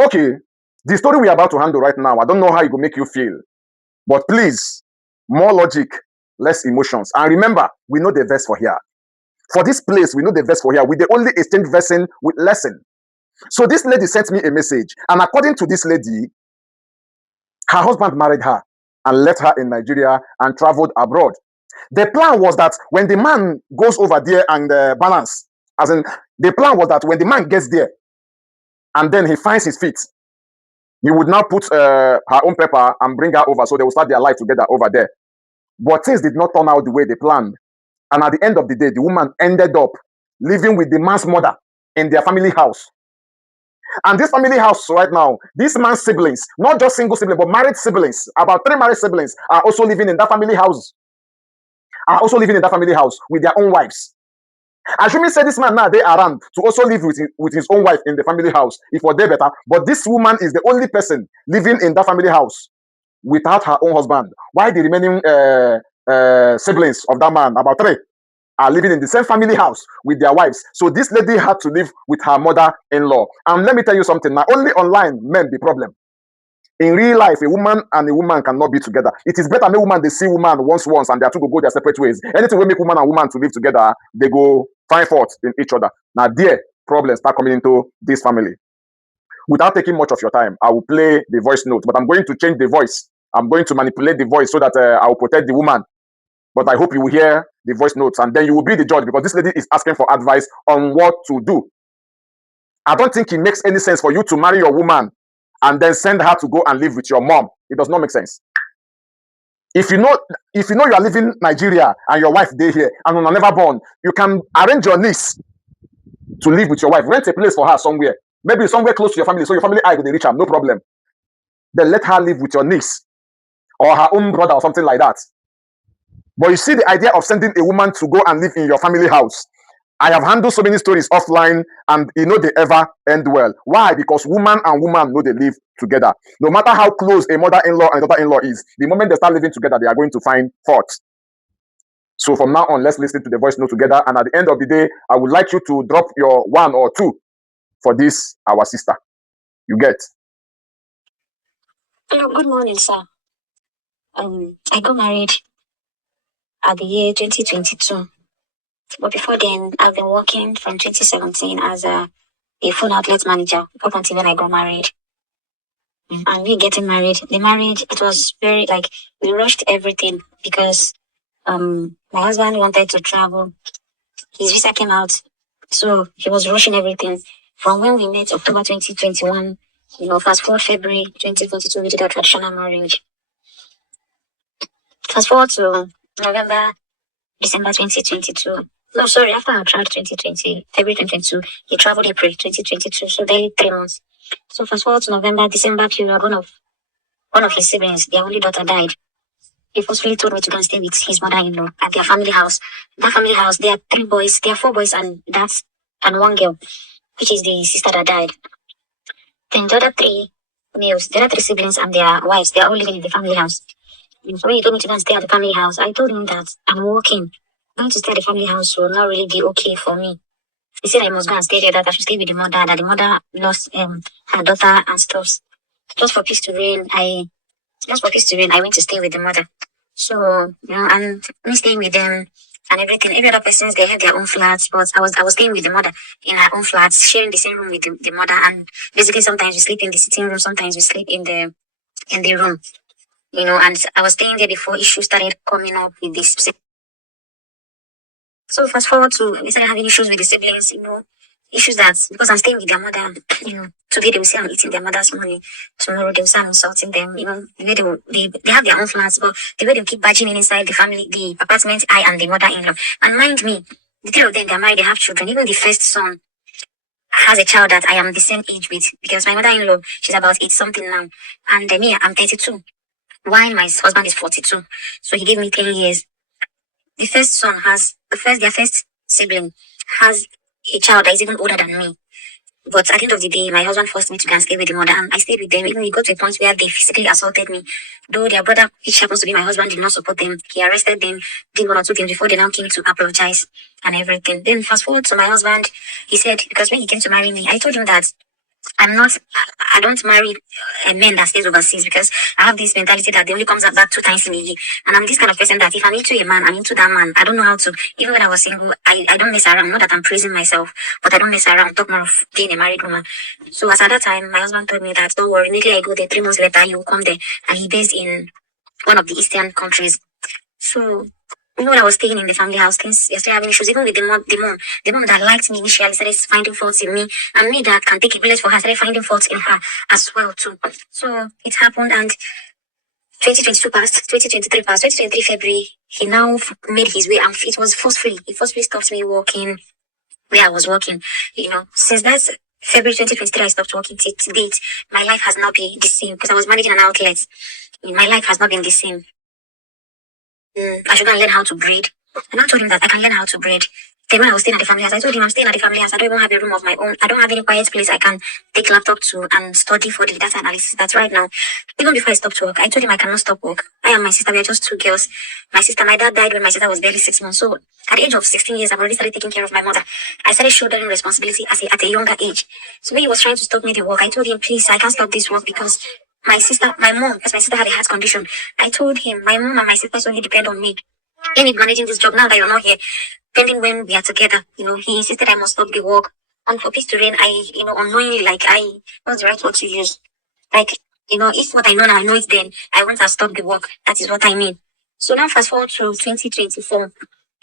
Okay, the story we are about to handle right now, I don't know how it will make you feel, but please, more logic, less emotions. And remember, we know the verse for here. For this place, we know the verse for here. We the only exchange version with lesson. So this lady sent me a message, and according to this lady, her husband married her and left her in Nigeria and traveled abroad. The plan was that when the man goes over there and balance, as in the plan was that when the man gets there and then he finds his feet, he would now put her own paper and bring her over, so they will start their life together over there. But things did not turn out the way they planned. And at the end of the day, the woman ended up living with the man's mother in their family house. And this family house right now, this man's siblings, not just single siblings, but married siblings, about 3 married siblings, are also living in that family house. Are also living in that family house with their own wives. Assuming say this man now they around to also live with his own wife in the family house, if for they better. But this woman is the only person living in that family house without her own husband. Why the remaining siblings of that man, about 3, are living in the same family house with their wives. So this lady had to live with her mother-in-law. And let me tell you something, now only online men be problem. In real life, a woman and a woman cannot be together. It is better make woman they see woman once and they are two go their separate ways. Anything will make woman and woman to live together, they go find fault in each other. Now there, problems start coming into this family. Without taking much of your time, I will play the voice note, but I'm going to change the voice. I'm going to manipulate the voice so that I will protect the woman. But I hope you will hear the voice notes and then you will be the judge, because this lady is asking for advice on what to do. I don't think it makes any sense for you to marry your woman and then send her to go and live with your mom. It does not make sense. If you know you are living Nigeria and your wife dey here and una never born, you can arrange your niece to live with your wife. Rent a place for her somewhere, maybe somewhere close to your family, so your family eye go dey reach am, no problem. Then let her live with your niece or her own brother or something like that. But you see the idea of sending a woman to go and live in your family house. I have handled so many stories offline and they ever end well. Why? Because woman and woman know they live together. No matter how close a mother-in-law and a daughter-in-law is, the moment they start living together, they are going to find fault. So from now on, let's listen to the voice note together. And at the end of the day, I would like you to drop your 1 or 2 for this, our sister. You get? Hello, good morning, sir. I got married at the year 2022. But before then, I've been working from 2017 as a phone outlet manager up until when I got married. And we getting married, the marriage, it was very we rushed everything because my husband wanted to travel. His visa came out, so he was rushing everything. From when we met, October 2021, fast forward February 2022, we did our traditional marriage. Fast forward to November, December 2022. No, sorry, after our trial 2020, February 2022, he traveled April 2022, so they 3 months. So fast forward to November, December period, one of his siblings, their only daughter, died. He forcefully told me to go and stay with his mother-in-law at their family house. That family house, there are 3 boys, there are 4 boys and 1 girl, which is the sister that died. Then the other 3 males, the other 3 siblings and their wives, they are all living in the family house. So when he told me to go and stay at the family house, I told him that I'm working. Going to stay at the family house will not really be okay for me. He said I must go and stay there, that I should stay with the mother, that the mother lost her daughter and stuff. Just for peace to reign, I went to stay with the mother. So, and me staying with them and everything. Every other persons, they have their own flats, but I was staying with the mother in her own flats, sharing the same room with the mother, and basically sometimes we sleep in the sitting room, sometimes we sleep in the room. And I was staying there before issues started coming up with this. So fast forward to, we started having issues with the siblings, issues that, because I'm staying with their mother, today they will say I'm eating their mother's money, tomorrow they will say I'm insulting them, the way they have their own flats, but the way they keep barging in inside the family, the apartment, I and the mother-in-law. And mind me, the 3 of them, they're married, they have children. Even the first son has a child that I am the same age with, because my mother-in-law, she's about 8 something now, and me, I'm 32. While my husband is 42. So he gave me 10 years. The first son their first sibling has a child that is even older than me. But at the end of the day, my husband forced me to go and stay with the mother, and I stayed with them. Even we got to a point where they physically assaulted me. Though their brother, which happens to be my husband, did not support them. He arrested them, did 1 or 2 things before they now came to apologize and everything. Then fast forward to my husband, he said, because when he came to marry me, I told him that I'm not. I don't marry a man that stays overseas because I have this mentality that they only comes back 2 times in a year, and I'm this kind of person that if I'm into a man, I'm into that man. I don't know how to. Even when I was single, I don't mess around. Not that I'm praising myself, but I don't mess around. Talk more of being a married woman. So as at that time, my husband told me that don't worry. Immediately I go there, 3 months later, you will come there, and he based in one of the eastern countries. So even when I was staying in the family house, things were still having issues. Even with the mom that liked me initially started finding faults in me, and me that can take a bullet for her started finding faults in her as well too. So it happened, and 2022 passed, 2023 passed, 2023 February. He now made his way, and it was forcefully. He forcefully stopped me working where I was working. Since that February 2023, I stopped working to date. My life has not been the same because I was managing an outlet. My life has not been the same. I should go and learn how to braid. And I told him that I can learn how to braid. Then when I was staying at the family house, I told him I'm staying at the family house. I don't even have a room of my own. I don't have any quiet place I can take laptop to and study for the data analysis. That's right now. Even before I stopped work, I told him I cannot stop work. I and my sister, we are just two girls. My dad died when my sister was barely 6 months. So at the age of 16 years, I've already started taking care of my mother. I started shouldering responsibility at a younger age. So when he was trying to stop me the work, I told him, please, I can't stop this work because my mom, because my sister had a heart condition. I told him my mom and my sister solely depend on me. Let me be managing this job now that you're not here. Pending when we are together, he insisted I must stop the work. And for peace to reign, unknowingly, what's the right word to use? Like, if what I know now, I know it then, I won't have stopped the work. That is what I mean. So now fast forward to 2024,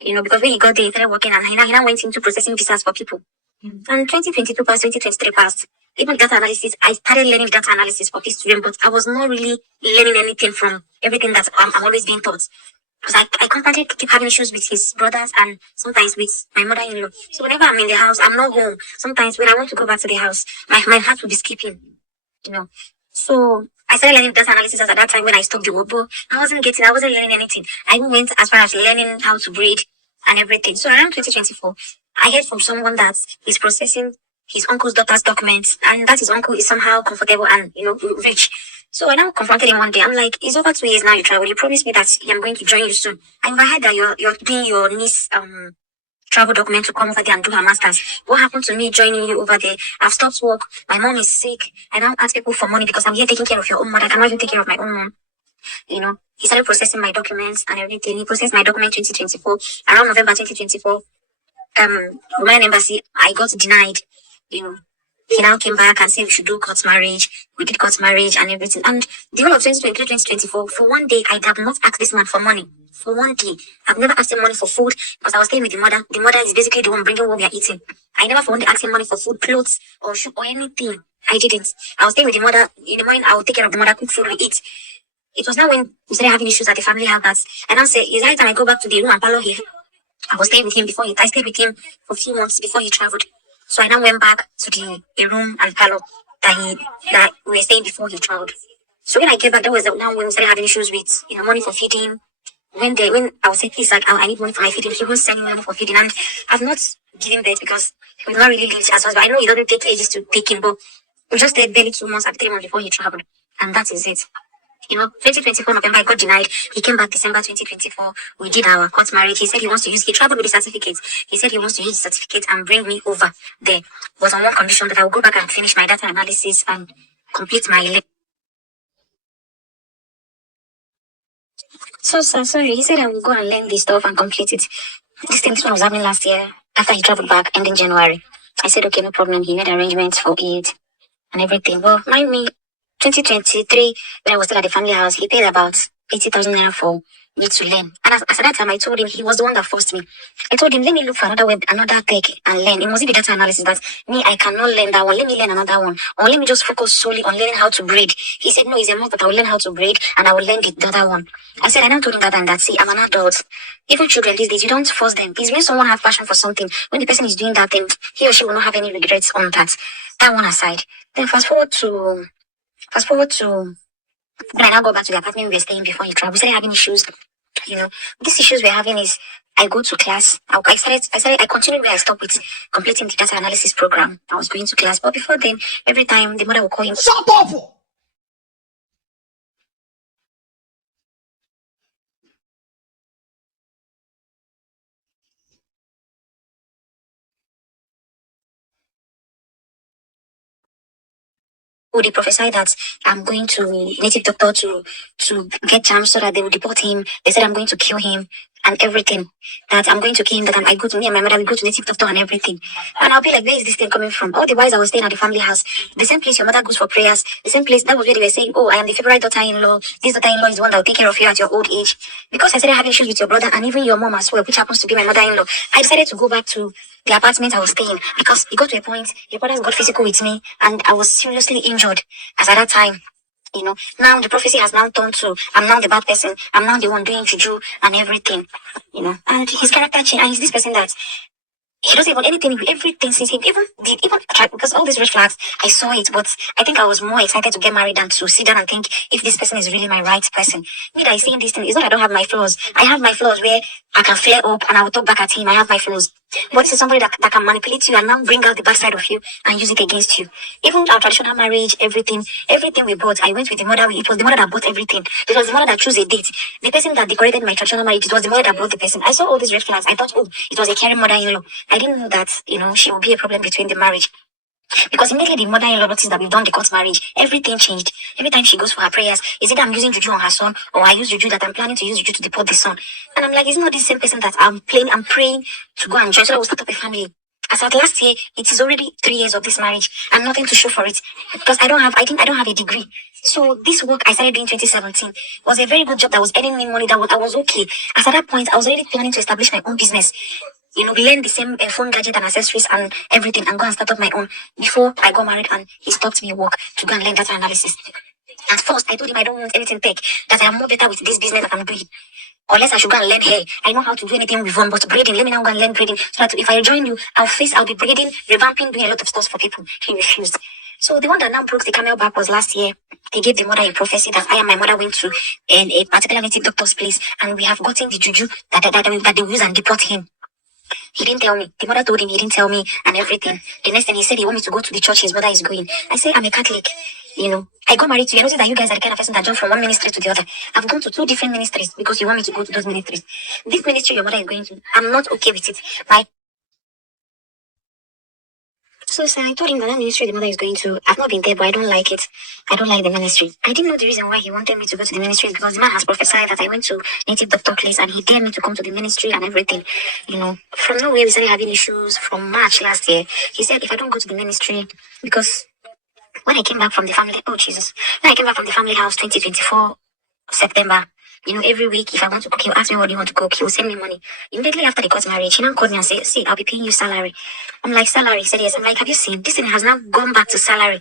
because when he got there, he started working and he now went into processing visas for people. And 2022 passed, 2023 passed. Even data analysis, I started learning data analysis for peace to reign, but I was not really learning anything from everything that I'm always being taught. Because I constantly keep having issues with his brothers and sometimes with my mother-in-law. So whenever I'm in the house, I'm not home. Sometimes when I want to go back to the house, my heart will be skipping, you know. So I started learning data analysis at that time when I stopped the work, but I wasn't learning anything. I even went as far as learning how to braid and everything. So around 2024, I heard from someone that he's processing his uncle's daughter's documents and that his uncle is somehow comfortable and, rich. So I now confronted him one day. I'm like, it's over 2 years now you travel. You promised me that I'm going to join you soon. I overheard that you're doing your niece travel document to come over there and do her masters. What happened to me joining you over there? I've stopped work. My mom is sick. I now ask people for money because I'm here taking care of your own mother. I cannot even take care of my own mom. He started processing my documents and everything. He processed my document 2024. Around November 2024, Romanian embassy, I got denied. You know, he now came back and said we should do court marriage. We did court marriage and everything. And the whole of 2023, 2024, for one day, I have not asked this man for money. For one day, I've never asked him money for food because I was staying with the mother. The mother is basically the one bringing what we are eating. I never for one day asked him money for food, clothes, or shoe, or anything. I didn't. I was staying with the mother. In the morning, I would take care of the mother, cook food, we eat. It was now when we started having issues at the family house that, and I said, is that time I go back to the room and parlor here? I was staying with him I stayed with him for a few months before he traveled. So I now went back to the room and parlor that we were staying before he traveled. So when I came back, that was now when we started having issues with money for feeding. When I was saying please like I need money for my feeding, he was sending me money for feeding and I've not given birth because he was not really lived as well. I know it doesn't take ages to take him, but we just stayed barely 2 months and 3 months before he traveled. And that is it. 2024 November, I got denied. He came back December 2024. We did our court marriage. He said he traveled with the certificates. He said he wants to use the certificate and bring me over there. But on one condition that I will go back and finish my data analysis and complete my sorry. He said I will go and learn this stuff and complete it. This one was happening last year after he traveled back ending January. I said, okay, no problem. He made arrangements for it and everything. Well, mind me, 2023, when I was still at the family house, he paid about 80,000 naira for me to learn. And as at that time, I told him he was the one that forced me. I told him, let me look for another tech and learn. It must be data analysis that me, I cannot learn that one. Let me learn another one. Or let me just focus solely on learning how to braid. He said, no, it's a must that I will learn how to braid and I will learn the other one. I said, I now told him that and that. See, I'm an adult. Even children these days, you don't force them. It's when someone has passion for something. When the person is doing that, then he or she will not have any regrets on that. That one aside. Then fast forward to when I now go back to the apartment we were staying before he traveled. We started having issues. These issues we're having is I go to class. I continued where I stopped with completing the data analysis program. I was going to class, but before then, every time the mother would call him. Shut up! Oh, they prophesied that I'm going to native doctor to get jams so that they will deport him. They said I'm going to kill him and everything. That I'm going to kill him. That I go to me and my mother we go to native doctor and everything. And I'll be like, where is this thing coming from? All the while I was staying at the family house, the same place your mother goes for prayers, the same place that was where they were saying, oh, I am the favorite daughter-in-law. This daughter-in-law is the one that will take care of you at your old age. Because I started having issues with your brother and even your mom as well, which happens to be my mother-in-law. I decided to go back to the apartment I was staying because it got to a point your brothers got physical with me and I was seriously injured as at that time. Now the prophecy has now turned to I'm now the bad person, I'm now the one doing juju and everything, and his character change and he's this person that he doesn't even anything, everything since he even tried because all these red flags, I saw it, but I think I was more excited to get married than to sit down and think if this person is really my right person. Me that is saying this thing, it's not I don't have my flaws. I have my flaws where I can flare up and I will talk back at him. I have my flaws. But this is somebody that can manipulate you and now bring out the bad side of you and use it against you. Even our traditional marriage, everything we bought, I went with the mother. It was the mother that bought everything. It was the mother that chose a date. The person that decorated my traditional marriage, it was the mother that brought the person. I saw all these red flags. I thought, oh, it was a caring mother-in-law. I didn't know that, she would be a problem between the marriage. Because immediately the mother-in-law noticed that we've done the court marriage, everything changed. Every time she goes for her prayers, is it I'm using juju on her son, or I use juju that I'm planning to use juju to deport the son? And I'm like, is it not the same person that I'm praying to go and join so that we'll start up a family? As at last year, it is already 3 years of this marriage and nothing to show for it. Because I don't have a degree. So this work I started doing 2017 was a very good job that was earning me money I was okay. As at that point, I was already planning to establish my own business. Learn the same phone gadget and accessories and everything and go and start up my own before I got married and he stopped me work to go and learn data analysis. At first, I told him I don't want anything tech, that I am more better with this business that I'm doing. Unless I should go and learn hair. I know how to do anything with one, but braiding, let me now go and learn braiding. So that if I join you, I'll be braiding, revamping, doing a lot of stuff for people. He refused. So the one that now broke the camel back was last year. They gave the mother a prophecy that I and my mother went to a particular native doctor's place and we have gotten the juju that they will use and deport him. He didn't tell me. The mother told him he didn't tell me and everything. The next thing he said he wanted me to go to the church his mother is going. I said I'm a Catholic. I got married to you. I noticed that you guys are the kind of person that jump from one ministry to the other. I've gone to 2 different ministries because you want me to go to those ministries. This ministry your mother is going to, I'm not okay with it. So I told him that ministry the mother is going to, I've not been there, but I don't like it. I don't like the ministry. I didn't know the reason why he wanted me to go to the ministry because the man has prophesied that I went to native doctor place and he dared me to come to the ministry and everything. From nowhere we started having issues from March last year. He said if I don't go to the ministry, because when I came back from the family, oh Jesus, when I came back from the family house 2024 September, every week if I want to cook, he'll ask me what do you want to cook. He will send me money. Immediately after the court marriage, he now called me and said, see, I'll be paying you salary. I'm like, salary? He said, yes. I'm like, have you seen? This thing has now gone back to salary.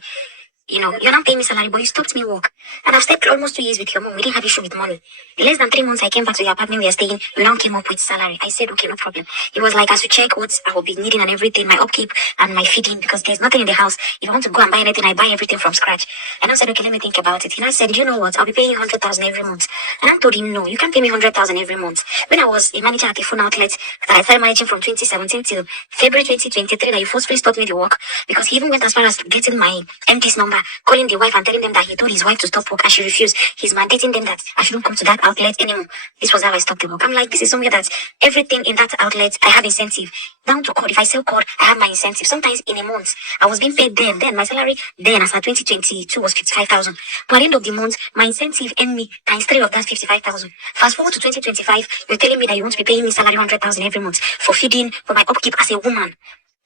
You're not paying me salary, but you stopped me work. And I've stayed almost 2 years with your mom. We didn't have issue with money. In less than 3 months, I came back to the apartment we are staying. You now came up with salary. I said, okay, no problem. He was like, as you check what I will be needing and everything, my upkeep and my feeding, because there's nothing in the house. If I want to go and buy anything, I buy everything from scratch. And I said, okay, let me think about it. He now said, you know what? I'll be paying you 100,000 every month. And I told him, no, you can't pay me 100,000 every month. When I was a manager at a phone outlet that I started managing from 2017 till February 2023, that he forcefully stopped me the work because he even went as far as getting my MD's number, calling the wife and telling them that he told his wife to stop work and she refused. He's mandating them that I shouldn't come to that outlet anymore. This was how I stopped the work. I'm like, this is somewhere that everything in that outlet, I have incentive. Down to code. If I sell code, I have my incentive. Sometimes in a month, I was being paid then my salary then as at 2022 was 55,000. But at the end of the month, my incentive earned me times 3 of that 55,000. Fast forward to 2025, you're telling me that you want to be paying me salary 100,000 every month for feeding, for my upkeep as a woman.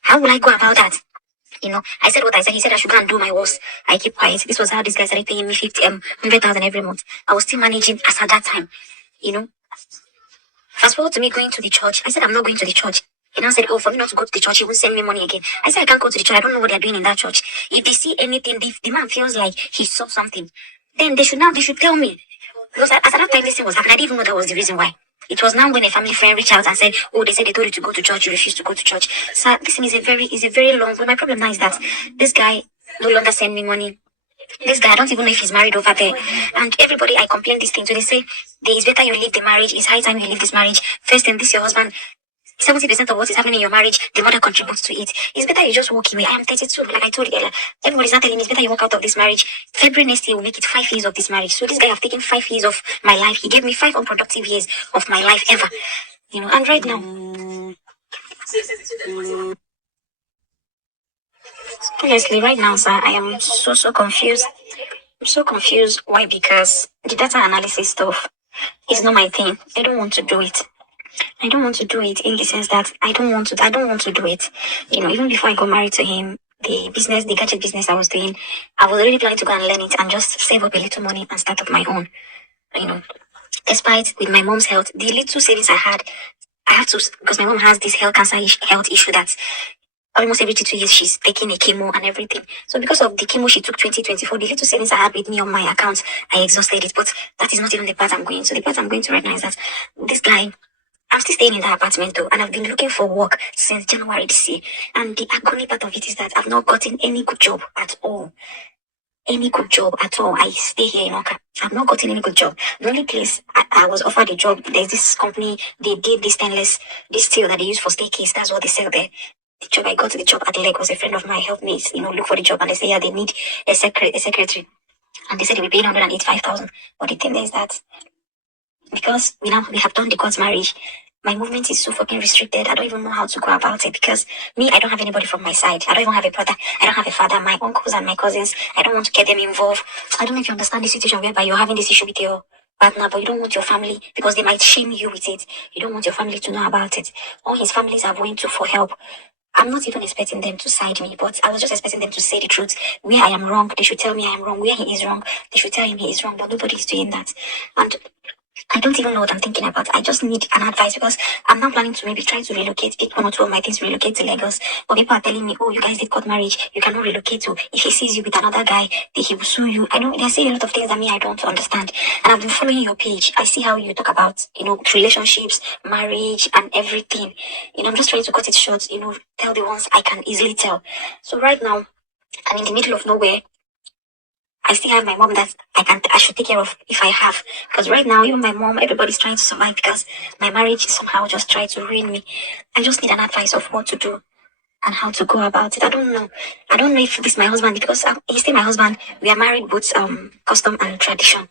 How will I go about that? I said what I said. He said I should go and do my worst. I keep quiet. This was how this guy started paying me 100,000 every month. I was still managing as at that time. Fast forward to me going to the church. I said I'm not going to the church. He now said, oh, for me not to go to the church, he won't send me money again. I said I can't go to the church. I don't know what they're doing in that church. If they see anything, the man feels like he saw something, then they should tell me. Because as at that time this thing was happening, I didn't even know that was the reason why. It was now when a family friend reached out and said, oh, they said they told you to go to church, you refused to go to church. So this thing is a very long, but my problem now is that this guy no longer send me money. This guy, I don't even know if he's married over there. And everybody I complain this thing to, they say, it's better you leave the marriage, it's high time you leave this marriage. First thing, this your husband, 70% of what is happening in your marriage, the mother contributes to it. It's better you just walk away. I am 32, like I told you earlier. Everybody's not telling me it's better you walk out of this marriage. February next year will make it 5 years of this marriage. So this guy have taken 5 years of my life. He gave me 5 unproductive years of my life ever. And right now, Honestly, right now, sir, I am so confused. I'm so confused. Why? Because the data analysis stuff is not my thing. I don't want to do it. I don't want to do it in the sense that I don't want to do it. Even before I got married to him, the gadget business I was doing, I was already planning to go and learn it and just save up a little money and start up my own. You know, despite with my mom's health, the little savings I had, I have to, because my mom has this health issue that almost every 2 years she's taking a chemo and everything. So because of the chemo she took 2024, the little savings I had with me on my account, I exhausted it. But that is not even the part I'm going to. The part I'm going to right now is that this guy, I'm still staying in that apartment though, and I've been looking for work since January this year. And the agony part of it is that I've not gotten any good job at all. Any good job at all. I stay here in Oka. I've not gotten any good job. The only place I was offered a job, there's this company, they did this this steel that they use for staircase. That's what they sell there. The job I got, the job at Leg was a friend of mine helped me, look for the job, and they say, yeah, they need a secretary. And they said they will pay 185,000. But the thing is that because we have done the court marriage, my movement is so fucking restricted. I don't even know how to go about it because me, I don't have anybody from my side. I don't even have a brother. I don't have a father. My uncles and my cousins, I don't want to get them involved. I don't know if you understand the situation whereby you're having this issue with your partner, but you don't want your family because they might shame you with it. You don't want your family to know about it. All his families are going to for help. I'm not even expecting them to side me, but I was just expecting them to say the truth. Where I am wrong, they should tell me I am wrong. Where he is wrong, they should tell him he is wrong. But nobody is doing that. And I don't even know what I'm thinking about. I just need an advice because I'm now planning to maybe try to relocate, pick one or two of my things, relocate to Lagos. But people are telling me, oh, you guys did court marriage. You cannot relocate to. If he sees you with another guy, then he will sue you. I know they're saying a lot of things that me, I don't understand. And I've been following your page. I see how you talk about, relationships, marriage, and everything. I'm just trying to cut it short, tell the ones I can easily tell. So right now, I'm in the middle of nowhere. I still have my mom that I should take care of if I have. Because right now, even my mom, everybody's trying to survive because my marriage somehow just tried to ruin me. I just need an advice of what to do and how to go about it. I don't know. I don't know if this is my husband because he's still my husband. We are married both custom and tradition.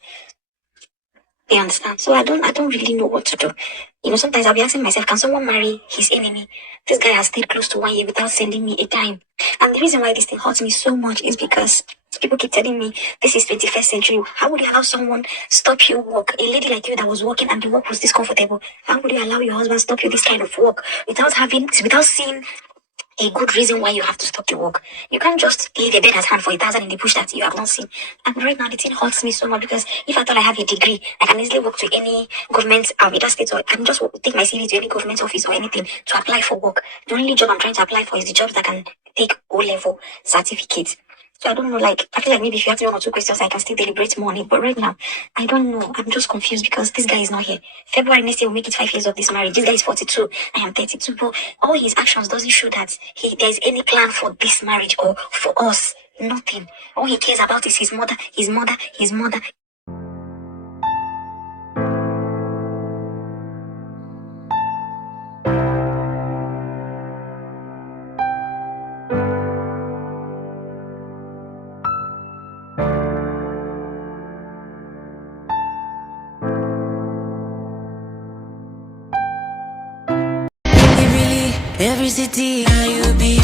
You understand? So I don't really know what to do. Sometimes I'll be asking myself, can someone marry his enemy? This guy has stayed close to 1 year without sending me a dime. And the reason why this thing hurts me so much is because people keep telling me this is 21st century. How would you allow someone stop you work? A lady like you that was working and the work was discomfortable. How would you allow your husband stop you this kind of work without seeing a good reason why you have to stop the work? You can't just leave a beggar's hand for 1,000 in the bush that you have not seen. And right now, the thing hurts me so much because if I thought I have a degree, I can easily walk to any government, either state, or I can just take my CV to any government office or anything to apply for work. The only job I'm trying to apply for is the jobs that can take O-level certificates. So I don't know, I feel like maybe if you ask me one or two questions, I can still deliberate more on it. But right now, I don't know. I'm just confused because this guy is not here. February next year will make it 5 years of this marriage. This guy is 42. I am 32. But all his actions doesn't show that there is any plan for this marriage or for us. Nothing. All he cares about is his mother, his mother, his mother. Every city, how you be